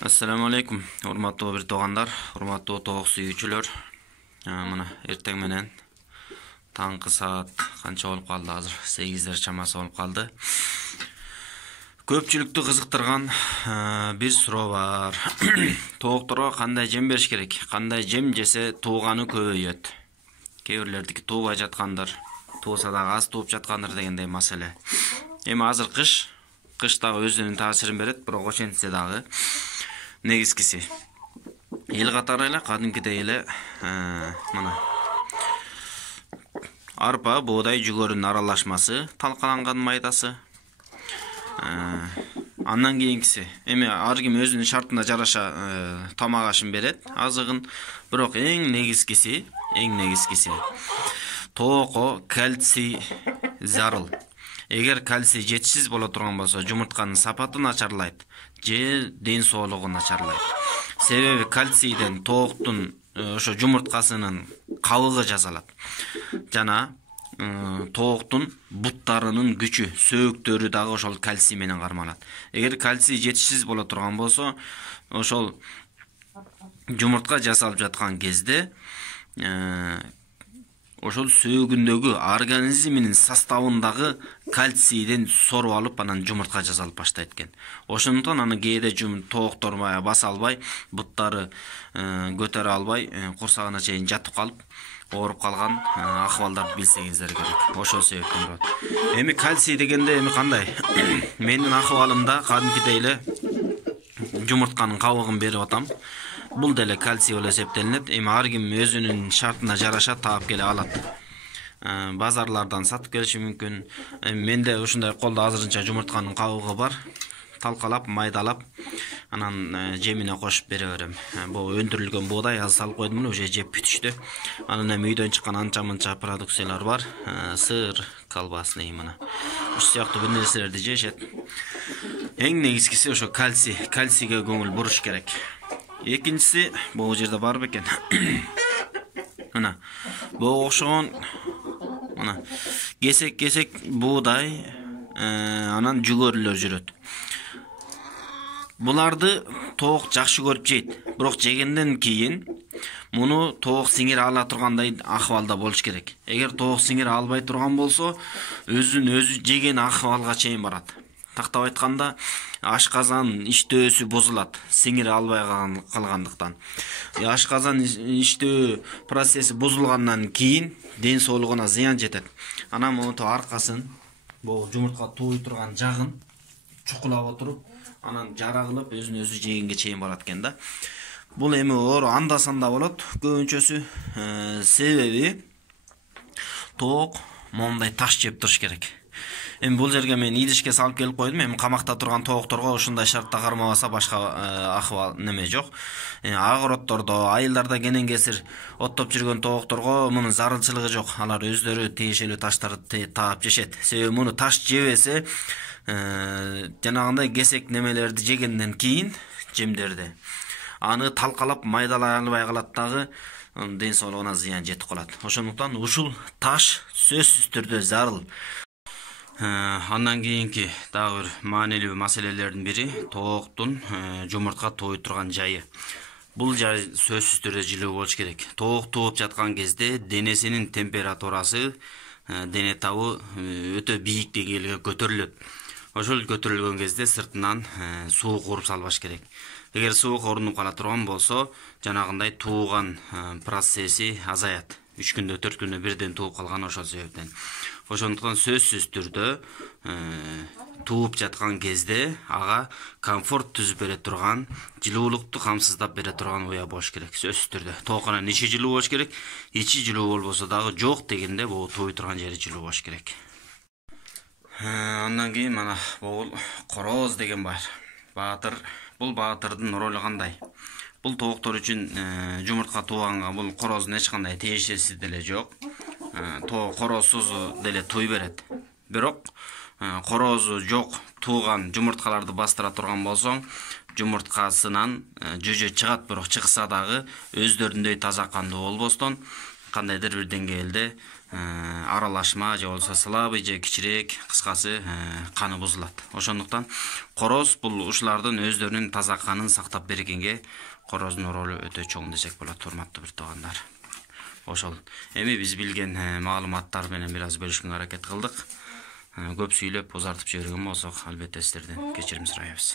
Assalamu alaikum. Урматтуу bir toğanlar, урматтуу toğ sүйүүчүлөр. Мына эртең менен таңкы саат канча болуп калды? Азыр 8 чамасы болуп калды. Көпчүлүктү кызыктырган бир суроо бар. Тоокторго кандай жем бериш керек? Кандай жем жесе тууганы көбөйөт? Кээ бирлердики туубай жаткандар, туурса дагы аз тууп жаткандар дегендей маселе. Эми азыр кыш дагы өзүнүн таасирин берет, бирок ошентсе дагы негизгиси эл катары эле кадимкидей эле мына арпа, буудай, жүгөрүнүн аралашмасы, талкаланган майдасы. Андан кийинкиси эми ар ким өзүнүн шартына жараша тамак ашын берет, азыгын. Бирок эң негизгиси тоокко кальций зарыл. Эгер кальций жетишсиз боло турган болсо, жумуртканын сапаты начарлайт, же ден соолугу начарлайт. Себеби кальцийден тооктун ошо жумурткасынын кабыгы жасалат. Жана тооктун буттарынын күчү, сөөктөрү дагы ошол кальций менен кармалат. Эгер кальций жетишсиз боло турган болсо, ошол жумуртка жасалып жаткан кезде ошол сөөгүндөгү организминин составындагы кальцийден соруп алып, анан жумуртка жасалып баштайт экен. Ошондуктан аны кээде тооктор баса албай, буттары көтөрө албай, курсагына чейин жатып калып, ооруп калган акыбалдарды билсеңиздер керек. Ошол себептен болот. Эми кальций дегенде эми кандай? Менин акыбалымда кадимкидей эле жумуртканын кабыгын берип атам. Бул деле кальций болуп эсептелинет. Эми ар ким өзүнүн шартына жараша таап келе алат. Базарлардан сатып келиши мүмкүн. Менде ушундай колдо азырынча жумуртканын кабыгы бар. Талкалап, майдалап, анан жемине кошуп бере берем. Бул өндүрүлгөн буудай аз салып койдум, уже жеп бүтүштү. Анан эми үйдөн чыккан анча-мынча продукциялар бар. Сыр, колбасный мына. Ушул сыяктуу бир нерселерди жешет. Эң негизгиси ошо кальцийге көңүл буруш керек. Экинчиси бул жерде бар бекен. Мына бул окшогон мына кесек буудай, анан жүгөрүлөр жүрөт. Буларды тоок жакшы көрүп жейт. Бирок жегенден кийин муну тоок сиңире ала тургандай акыбалда болуш керек. Эгер тоок сиңире албай турган болсо, өзү жеген акыбалга чейин барат. Тактап айтканда, ашказан иштөөсү бузулат, сиңире албай калгандыктан. Ашказан иштөө процесси бузулгандан кийин ден соолугуна зыян жетет. Анан муну аркасын, бул жумуртка тууй турган жагын чукулап отуруп, анан жара кылып өзүн өзү жегенге чейин барат экен да. Бул эми оору анда-санда болот, көбүнчөсү. Себеби тоок моундай таш жеп туруш керек. Эми бул жерге мен идишке салып келип койдум. Эми камакта турган тоокторго ушундай шартта кармабаса башка акыбал неме жок. Агороттордо, айылдарда кенен кесир оттоп жүргөн тоокторго мунун зарылчылыгы жок. Алар өздөрү тиешелүү таштарды таап жешет. Себеби муну таш жебесе, жанагындай кесек немелерди жегенден кийин жемдерди аны талкалап майдалай албай калат дагы, ден соолугуна зыян жетип калат. Ошондуктан ушул таш сөзсүз түрдө зарыл. Андан кийинки дагы бир маанилүү маселелердин бири тооктун жумуртка тууй турган жайы. Бул жай сөзсүз түрдө жылуу болуш керек. Тоок тууп жаткан кезде денесинин температурасы, дене табы өтө бийик деңгээлге көтөрүлөт. Ошол көтөрүлгөн кезде сыртынан суук уруп салбаш керек. Эгер суук орнуп кала турган болсо, жанагындай тууган процесси азаят. 3 күндө 4 күндө бирден тууп калган ошол себептен. Ошондуктан сөзсүз түрдө тууп жаткан кезде ага комфорт түзүп бере турган, жылуулукту камсыздап бере турган уя болуш керек. Сөзсүз түрдө тоокунун ичи жылуу болуш керек. Ичи жылуу болбосо дагы жок дегенде бул тууй турган жери жылуу болуш керек. Андан кийин мана бул короз деген бар. Баатыр. Бул баатырдын ролу кандай? Бул тооктор үчүн жумуртка тууганга бул короздун эч кандай тиешеси деле жок. Корозсуз деле туй берет. Бирок корозу жок тууган жумурткаларды бастыра турган болсоң, жумурткасынан жүжө чыгат, бирок чыкса дагы өздөрүндөй таза кандуу болбостон, кандайдыр бир деңгээлде аралашма же болбосо слабый же кичирээк, кыскасы каны бузулат. Ошондуктан короз бул ушулардын өздөрүнүн таза канын сактап бергенге короздун ролу өтө чоң десек болот, урматтуу бир туугандар. Ошол. Эми биз билген маалыматтар менен бир аз бөлүшкөнгө аракет кылдык. Көп сүйлөп узартып жиберген болсок, албетте сиздерден кечирим сурайбыз.